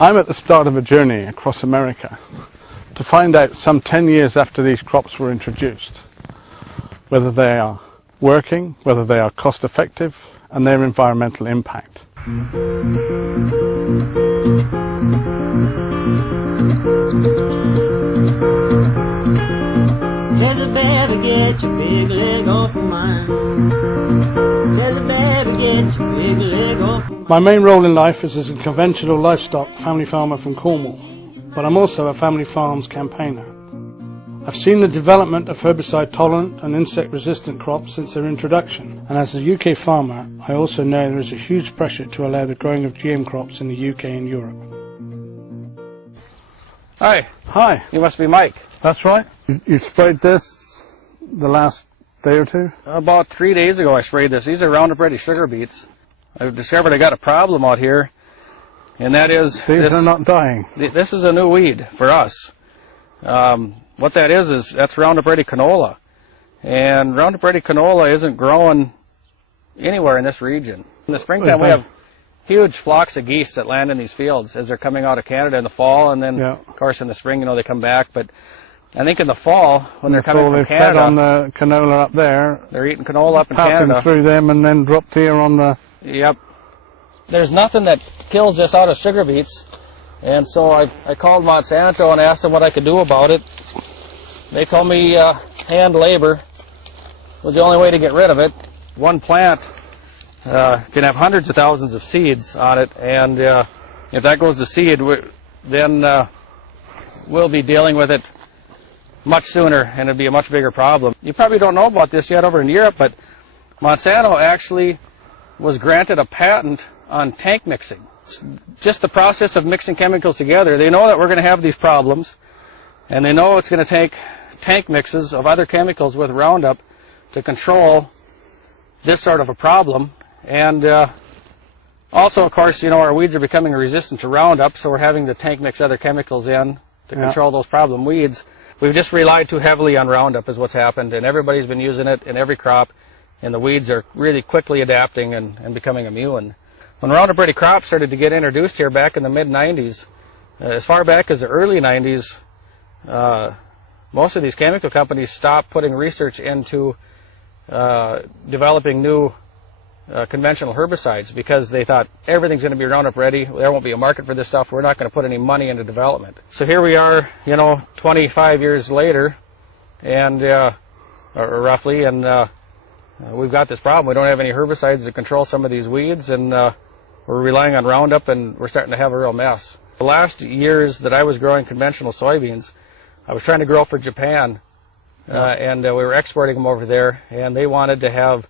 I'm at the start of a journey across America to find out some 10 years after these crops were introduced whether they are working, whether they are cost effective, and their environmental impact. There's a baby, get your big leg off of mine. There's a baby, get your big leg off of mine. My main role in life is as a conventional livestock family farmer from Cornwall, but I'm also a family farms campaigner. I've seen the development of herbicide-tolerant and insect-resistant crops since their introduction, and as a UK farmer, I also know there is a huge pressure to allow the growing of GM crops in the UK and Europe. Hi. Hi. You must be Mike. That's right. You sprayed this the last day or two? About 3 days ago I sprayed this. These are Roundup Ready sugar beets. I've discovered I got a problem out here, and that is... These are not dying. This is a new weed for us. What that is that's Roundup Ready canola. And Roundup Ready canola isn't growing anywhere in this region. In the springtime we have huge flocks of geese that land in these fields as they're coming out of Canada in the fall, and then of course in the spring, you know, they come back. But I think in the fall, when they're coming from Canada, fed on the canola up there. They're eating canola up in Canada. Passing through them and then dropped here on the... Yep. There's nothing that kills this out of sugar beets, and so I called Monsanto and asked them what I could do about it. They told me hand labor was the only way to get rid of it. One plant can have hundreds of thousands of seeds on it, and if that goes to seed, then we'll be dealing with it much sooner, and it'll be a much bigger problem. You probably don't know about this yet over in Europe, but Monsanto actually was granted a patent on tank mixing. Just the process of mixing chemicals together. They know that we're going to have these problems, and they know it's going to take tank mixes of other chemicals with Roundup to control this sort of a problem. And also, of course, you know, our weeds are becoming resistant to Roundup, so we're having to tank mix other chemicals in to control those problem weeds. We've just relied too heavily on Roundup is what's happened, and everybody's been using it in every crop, and the weeds are really quickly adapting and becoming immune. When Roundup Ready crops started to get introduced here back in the mid-90s, as far back as the early 90s, most of these chemical companies stopped putting research into developing new conventional herbicides because they thought everything's going to be Roundup Ready, there won't be a market for this stuff, we're not going to put any money into development. So here we are, you know, 25 years later, and roughly, and we've got this problem. We don't have any herbicides to control some of these weeds, and we're relying on Roundup, and we're starting to have a real mess. The last years that I was growing conventional soybeans, I was trying to grow for Japan, and we were exporting them over there, and they wanted to have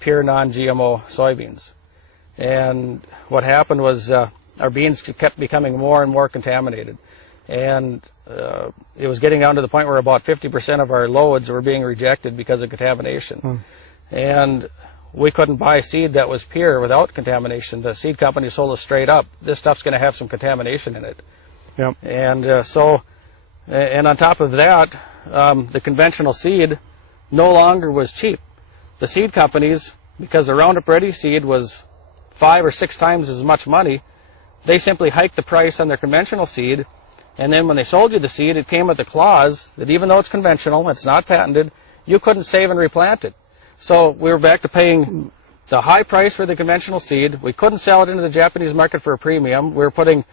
pure non-GMO soybeans. And what happened was our beans kept becoming more and more contaminated, and it was getting down to the point where about 50% of our loads were being rejected because of contamination. And we couldn't buy seed that was pure without contamination. The seed company told us straight up, this stuff's going to have some contamination in it. And and on top of that, the conventional seed no longer was cheap. The seed companies, because the Roundup Ready seed was 5 or 6 times as much money, they simply hiked the price on their conventional seed, and then when they sold you the seed, it came with a clause that even though it's conventional, it's not patented, you couldn't save and replant it. So we were back to paying the high price for the conventional seed. We couldn't sell it into the Japanese market for a premium. We were putting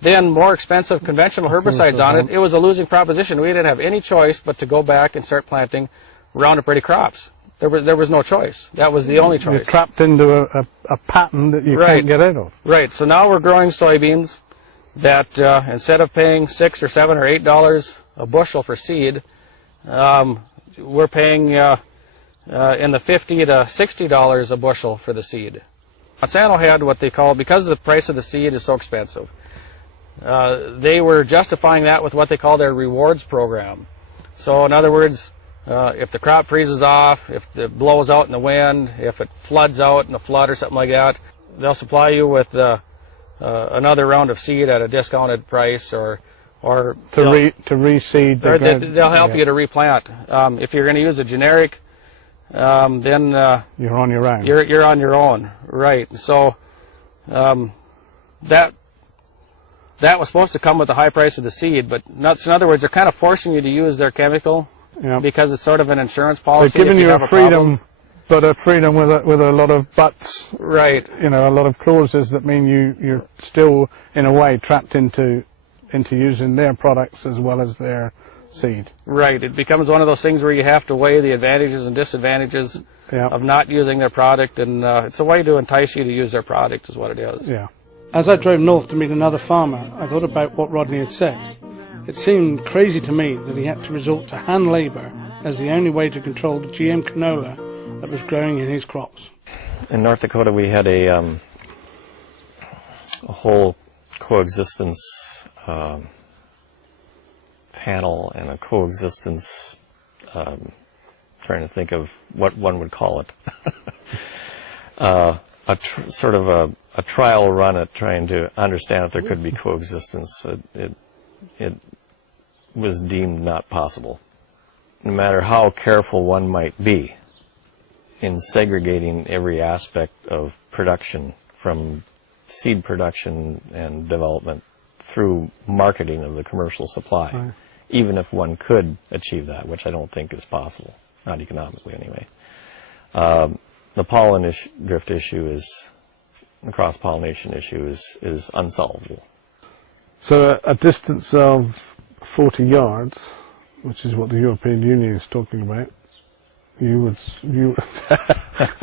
then more expensive conventional herbicides on it. It was a losing proposition. We didn't have any choice but to go back and start planting Roundup Ready crops. There was no choice. That was the only choice. You're trapped into a pattern that you can't get out of. Right. So now we're growing soybeans that instead of paying $6 or $7 or $8 a bushel for seed, we're paying in the $50 to $60 a bushel for the seed. Monsanto had what they call, because the price of the seed is so expensive, they were justifying that with what they call their rewards program. So in other words, if the crop freezes off, if it blows out in the wind, if it floods out in a flood or something like that, they'll supply you with another round of seed at a discounted price, or to reseed. They'll help you to replant. If you're going to use a generic, then you're on your own. You're on your own, right? So that that was supposed to come with the high price of the seed, but not, so in other words, they're kind of forcing you to use their chemical because it's sort of an insurance policy. They're giving you a freedom, problem. but a freedom with a lot of buts. Right. You know, a lot of clauses that mean you're still, in a way, trapped into using their products as well as their seed. Right. It becomes one of those things where you have to weigh the advantages and disadvantages of not using their product, and it's a way to entice you to use their product is what it is. Yeah. As I drove north to meet another farmer, I thought about what Rodney had said. It seemed crazy to me that he had to resort to hand labour as the only way to control the GM canola that was growing in his crops. In North Dakota, we had a whole coexistence panel and a coexistence, trying to think of what one would call it, sort of a trial run at trying to understand if there could be coexistence. It was deemed not possible. No matter how careful one might be in segregating every aspect of production, from seed production and development through marketing of the commercial supply, even if one could achieve that, which I don't think is possible, not economically anyway. The pollen drift issue the cross-pollination issue is unsolvable. So at a distance of 40 yards, which is what the European Union is talking about,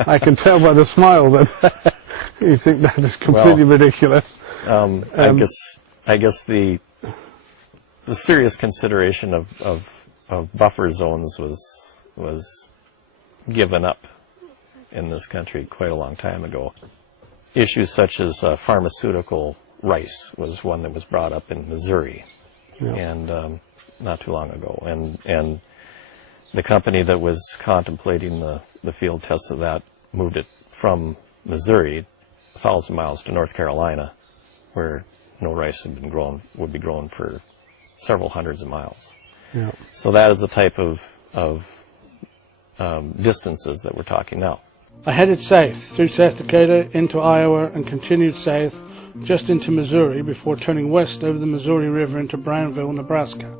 I can tell by the smile that you think that is completely ridiculous. I guess the serious consideration of buffer zones was given up in this country quite a long time ago. Issues such as pharmaceutical rice was one that was brought up in Missouri, and not too long ago, and the company that was contemplating the field tests of that moved it from Missouri 1,000 miles to North Carolina, where no rice would be grown for several hundreds of miles. Yeah. So that is the type of distances that we're talking now. I headed south through South Dakota into Iowa and continued south just into Missouri before turning west over the Missouri River into Brownville, Nebraska.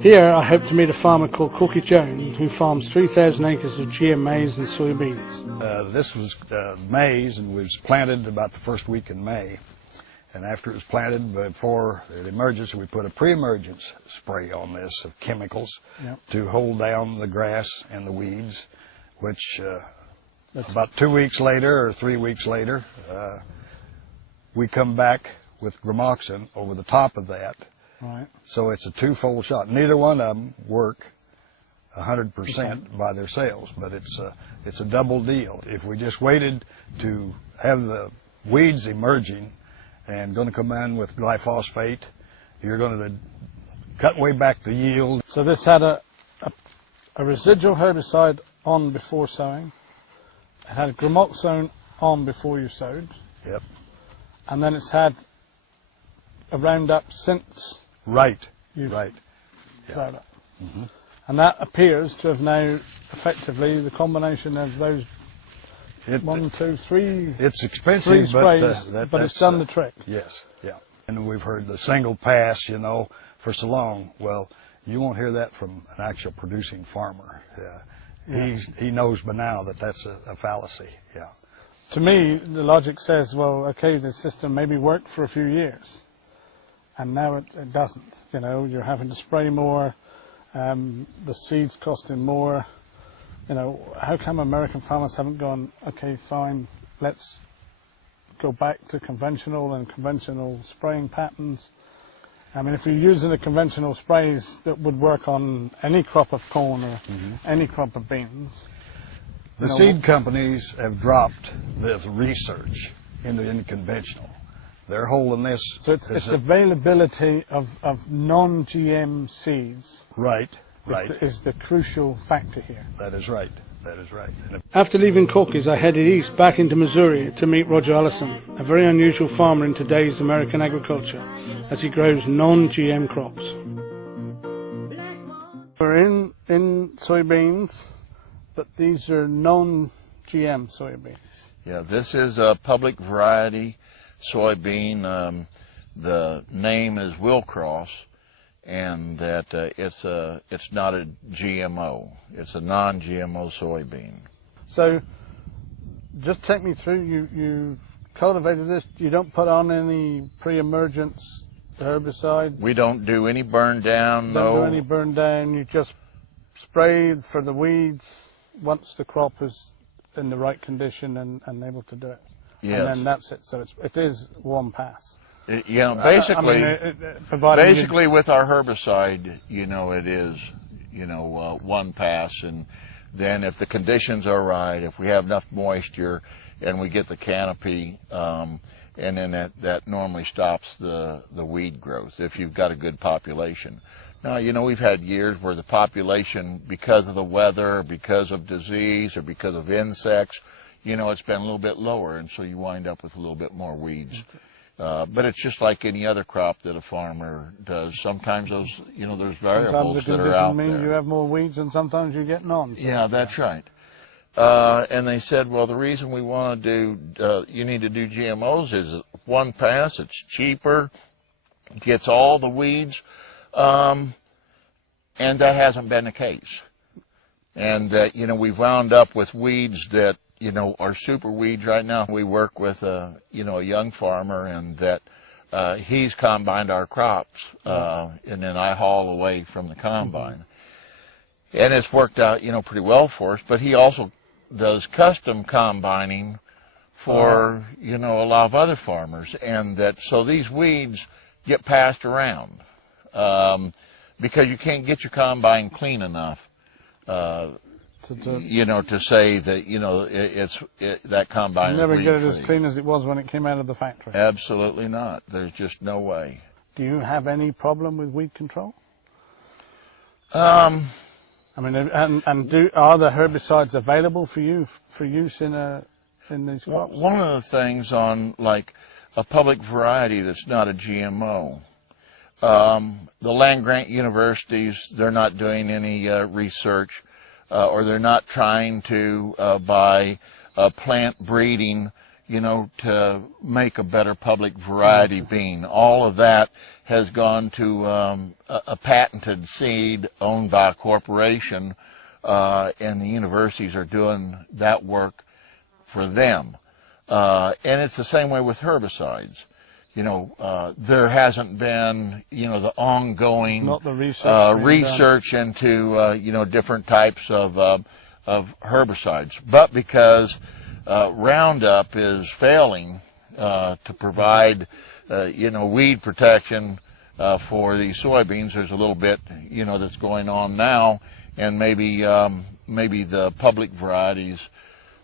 Here I hope to meet a farmer called Corky Jones who farms 3,000 acres of GM maize and soybeans. This was maize, and was planted about the first week in May. And after it was planted, before it emerges, we put a pre-emergence spray on this of chemicals to hold down the grass and the weeds, which about 2 weeks later or 3 weeks later, we come back with Gramoxin over the top of that. Right. So it's a twofold shot. Neither one of them work 100% by themselves, but it's a double deal. If we just waited to have the weeds emerging and going to come in with glyphosate, you're going to cut way back the yield. So this had a residual herbicide on before sowing. It had Gramoxone on before you sowed. Yep. And then it's had a Roundup since. Right. You've right. sowed it. Mm-hmm. And that appears to have now effectively the combination of those 1, 2, 3. It's expensive, three sprays, but it's done the trick. Yes, yeah. And we've heard the single pass, for so long. Well, you won't hear that from an actual producing farmer. He knows by now that that's a fallacy. Yeah. To me, the logic says, well, okay, the system maybe worked for a few years, and now it doesn't. You're having to spray more. The seeds costing more. How come American farmers haven't gone, okay, fine, let's go back to conventional spraying patterns? I mean, if you're using the conventional sprays that would work on any crop of corn or any crop of beans. The seed companies have dropped the research into conventional. They're holding this. So it's availability of non-GM seeds. Right. Is the crucial factor here. That is right. That is right. After leaving Corky's, I headed east back into Missouri to meet Roger Allison, a very unusual farmer in today's American agriculture, as he grows non-GM crops. We're in soybeans, but these are non-GM soybeans. Yeah, this is a public variety soybean. the name is Willcross, and that it's not a GMO. It's a non-GMO soybean. So, just take me through. You've cultivated this. You don't put on any pre-emergence herbicide. We don't do any burn down. Don't do any burn down. You just spray for the weeds once the crop is in the right condition and able to do it. Yes. And then that's it. So it is one pass. Basically, Providing with our herbicide, it is, one pass, and then if the conditions are right, if we have enough moisture, and we get the canopy, and then that normally stops the weed growth if you've got a good population. Now, we've had years where the population, because of the weather, because of disease, or because of insects, it's been a little bit lower, and so you wind up with a little bit more weeds. But it's just like any other crop that a farmer does. Sometimes those, there's variables that are out there. You have more weeds, and sometimes you get none. So. Yeah, that's right. And they said, well, the reason we want to do, you need to do GMOs is one pass. It's cheaper, gets all the weeds, and that hasn't been the case. And that, we've wound up with weeds that, are super weeds right now. We work with a young farmer, and that he's combined our crops, and then I haul away from the combine. And it's worked out, pretty well for us. But he also does custom combining for, a lot of other farmers. And that, so these weeds get passed around, because you can't get your combine clean enough, to say that, that combine you never is get it as clean as it was when it came out of the factory. Absolutely not. There's just no way. Do you have any problem with weed control? I mean, are the herbicides available for you for use in these crops? One of the things on like a public variety that's not a GMO, the land-grant universities, they're not doing any research, or they're not trying to by plant breeding, to make a better public variety bean. All of that has gone to a patented seed owned by a corporation, and the universities are doing that work for them. And it's the same way with herbicides. There hasn't been, the ongoing Not the research into, different types of herbicides. But because Roundup is failing to provide, weed protection for these soybeans, there's a little bit, that's going on now, and maybe the public varieties,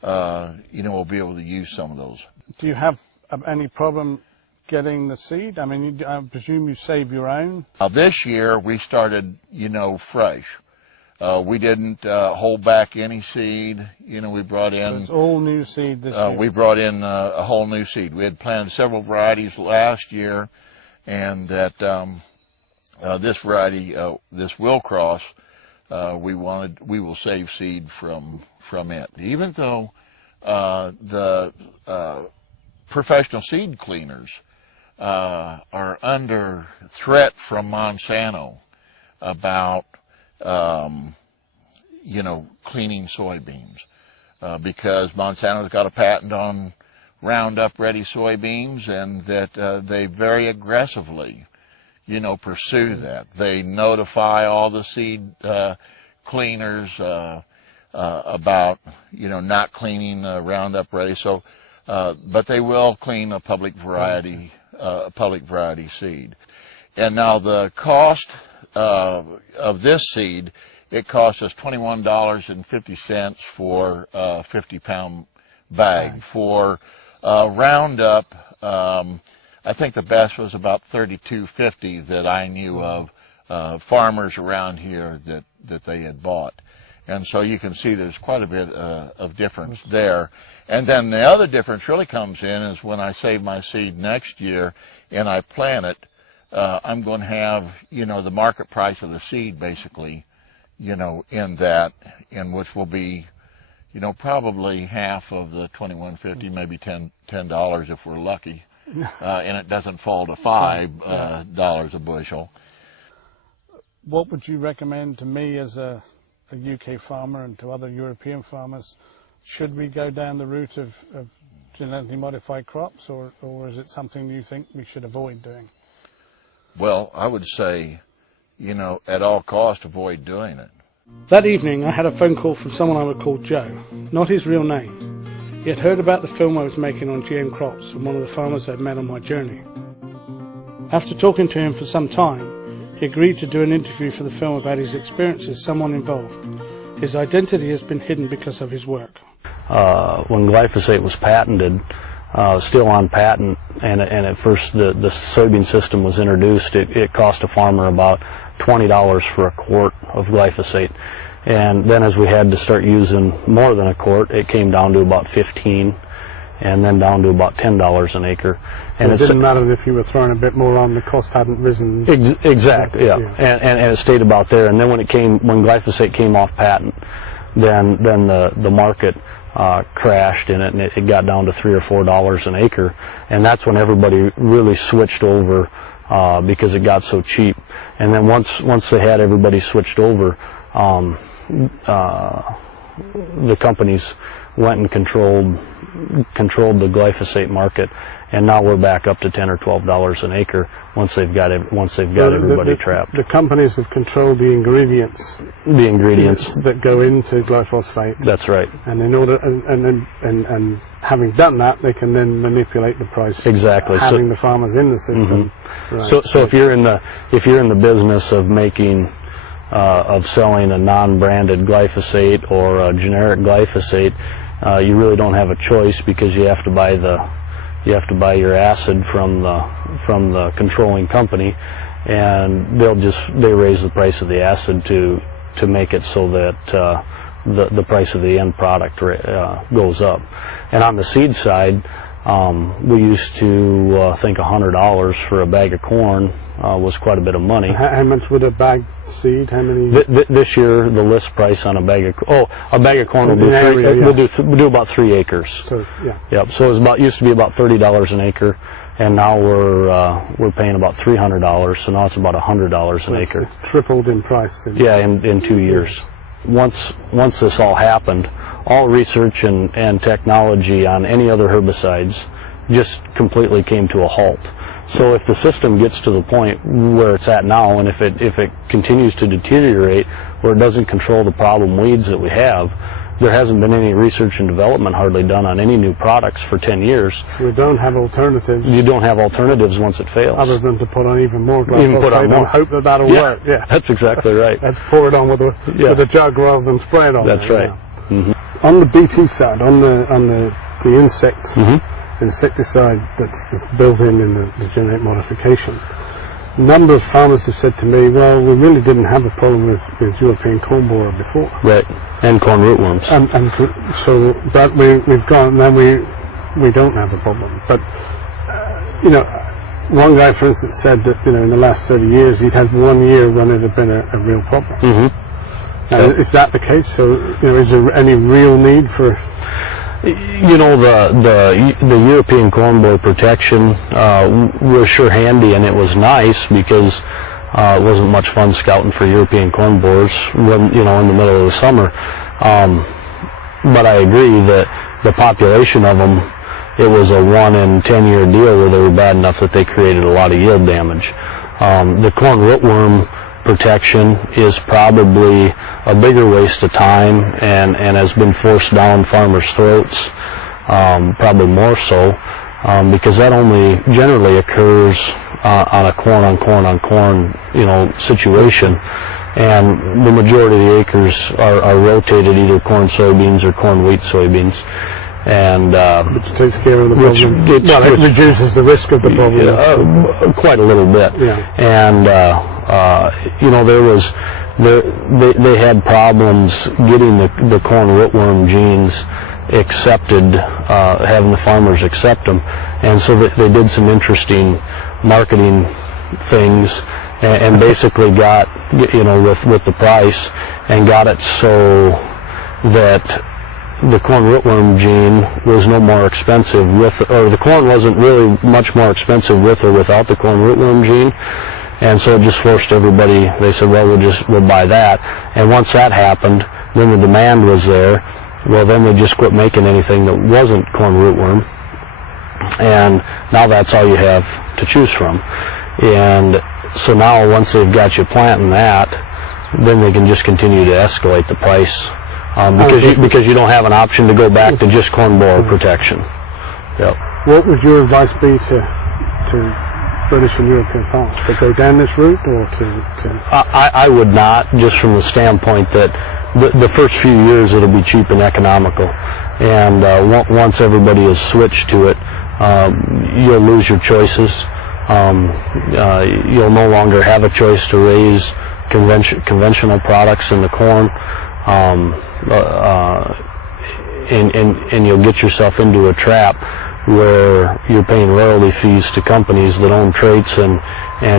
will be able to use some of those. Do you have any problem getting the seed? I mean, I presume you save your own? This year we started, fresh. We didn't hold back any seed. We brought in... So it's all new seed this year? We brought in a whole new seed. We had planted several varieties last year, and that this variety, this Willcross, we will save seed from it. Even though the professional seed cleaners are under threat from Monsanto about, cleaning soybeans, because Monsanto's got a patent on Roundup Ready soybeans, and that they very aggressively, pursue that. They notify all the seed cleaners about, not cleaning Roundup Ready. So, but they will clean a public variety seed. And now the cost of this seed, it costs us $21.50 for a 50-pound bag. For Roundup, I think the best was about $32.50 that I knew of farmers around here that they had bought. And so you can see there's quite a bit of difference there. And then the other difference really comes in is when I save my seed next year and I plant it, I'm going to have, the market price of the seed basically, in that, in which will be, probably half of the $21.50, maybe $10 if we're lucky. and it doesn't fall to $5 a bushel. What would you recommend to me as a UK farmer and to other European farmers? Should we go down the route of genetically modified crops, or is it something you think we should avoid doing? Well, I would say, you know, at all cost, avoid doing it. That evening I had a phone call from someone I would call Joe, not his real name. He had heard about the film I was making on GM crops from one of the farmers I'd met on my journey. After talking to him for some time, he agreed to do an interview for the film about his experience as someone involved. His identity has been hidden because of his work. When glyphosate was patented, still on patent, and at first the soybean system was introduced, it cost a farmer about $20 for a quart of glyphosate. And then as we had to start using more than a quart, it came down to about $15, and then down to about $10 an acre. And it didn't matter if you were throwing a bit more on, the cost hadn't risen. Exactly, yeah. And it stayed about there. And then when glyphosate came off patent, then the market crashed in it, and it got down to $3 or $4 an acre. And that's when everybody really switched over because it got so cheap. And then once they had everybody switched over, the companies went and controlled the glyphosate market, and now we're back up to $10 or $12 an acre once they've got everybody trapped. The companies have controlled the ingredients that go into glyphosate. That's right. And in order and having done that, they can then manipulate the price. Exactly. Having the farmers in the system. Mm-hmm. Right. So if you're in the business of making of selling a non-branded glyphosate or a generic glyphosate, you really don't have a choice, because you have to buy your acid from the controlling company, and they raise the price of the acid to make it so that the price of the end product goes up. And on the seed side, we used to think $100 for a bag of corn was quite a bit of money. How much would a bag seed? How many? This year, the list price on a bag of corn will do about 3 acres. So, yeah. Yep. So used to be about $30 an acre, and now we're paying about $300. So now it's about $100 an acre. It's tripled in price. In 2 years. Once this all happened, all research and technology on any other herbicides just completely came to a halt. So if the system gets to the point where it's at now, and if it continues to deteriorate, where it doesn't control the problem weeds that we have, there hasn't been any research and development hardly done on any new products for 10 years. So we don't have alternatives. You don't have alternatives once it fails. Other than to put on even more glyphosate and hope that'll work. Yeah, that's exactly right. Let's pour it on with a jug rather than spray it on. That's right. Mm-hmm. On the BT side, on the insect insecticide that's built in the genetic modification, a number of farmers have said to me, well, we really didn't have a problem with European corn borer before. Right, and corn rootworms. So that we've gone, now we don't have a problem. But, one guy, for instance, said that, in the last 30 years, he'd had 1 year when it had been a real problem. Mm-hmm. Is that the case? So, is there any real need for... The European corn borer protection was sure handy, and it was nice because it wasn't much fun scouting for European corn borers when, in the middle of the summer. But I agree that the population of them, it was a 1 in 10 year deal where they were bad enough that they created a lot of yield damage. The corn rootworm protection is probably a bigger waste of time and has been forced down farmers' throats, probably more so, because that only generally occurs on a corn situation, and the majority of the acres are rotated either corn soybeans or corn wheat soybeans. And which takes care of the problem. It reduces the risk of the problem quite a little bit. Yeah. And they had problems getting the corn rootworm genes accepted, having the farmers accept them, and so they did some interesting marketing things, and basically got with the price, and got it so that the corn rootworm gene was no more expensive with, or the corn wasn't really much more expensive with or without the corn rootworm gene. And so it just forced everybody, they said, well, we'll buy that. And once that happened, then the demand was there. Well, then they just quit making anything that wasn't corn rootworm. And now that's all you have to choose from. And so now once they've got you planting that, then they can just continue to escalate the price. Because you don't have an option to go back to just corn borer protection. Yep. What would your advice be to British and European farmers, to go down this route, or to? I would not, just from the standpoint that the first few years it'll be cheap and economical, and once everybody is switched to it, you'll lose your choices. You'll no longer have a choice to raise conventional products in the corn, and you'll get yourself into a trap where you're paying royalty fees to companies that own traits and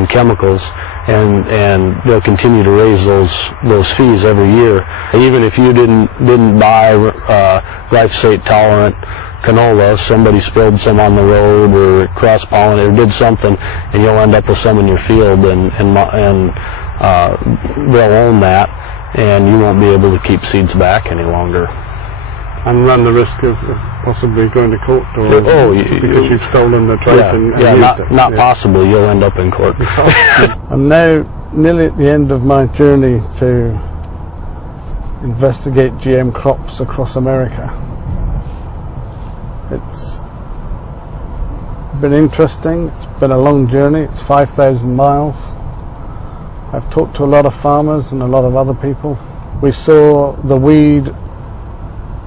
chemicals, and they'll continue to raise those fees every year. Even if you didn't buy glyphosate tolerant canola, somebody spilled some on the road or cross-pollinated or did something, and you'll end up with some in your field, and they'll own that, and you won't be able to keep seeds back any longer. And run the risk of possibly going to court, or because you've stolen the trait and used it. Not possible. You'll end up in court. I'm now nearly at the end of my journey to investigate GM crops across America. It's been interesting. It's been a long journey. It's 5,000 miles. I've talked to a lot of farmers and a lot of other people. We saw the weed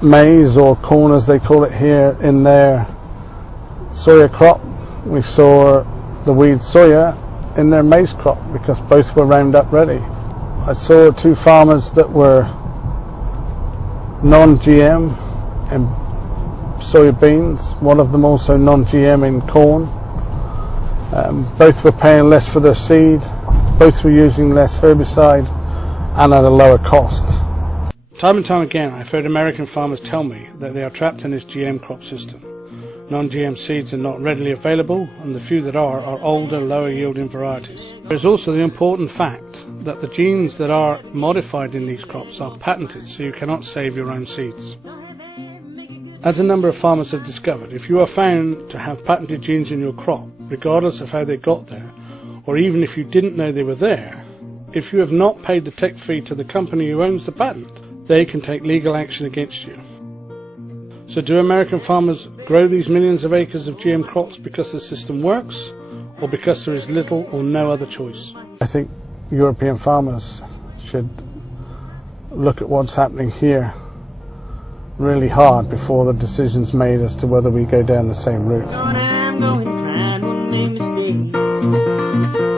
maize, or corn as they call it here, in their soya crop. We saw the weed soya in their maize crop, because both were Roundup ready. I saw two farmers that were non-GM in soybeans, one of them also non-GM in corn. Both were paying less for their seed, both were using less herbicide and at a lower cost. Time and time again, I've heard American farmers tell me that they are trapped in this GM crop system. Non-GM seeds are not readily available, and the few that are older, lower-yielding varieties. There is also the important fact that the genes that are modified in these crops are patented, so you cannot save your own seeds. As a number of farmers have discovered, if you are found to have patented genes in your crop, regardless of how they got there, or even if you didn't know they were there, if you have not paid the tech fee to the company who owns the patent, they can take legal action against you. So do American farmers grow these millions of acres of GM crops because the system works, or because there is little or no other choice? I think European farmers should look at what's happening here really hard before the decision's made as to whether we go down the same route. I'm going, trying, won't make mistakes.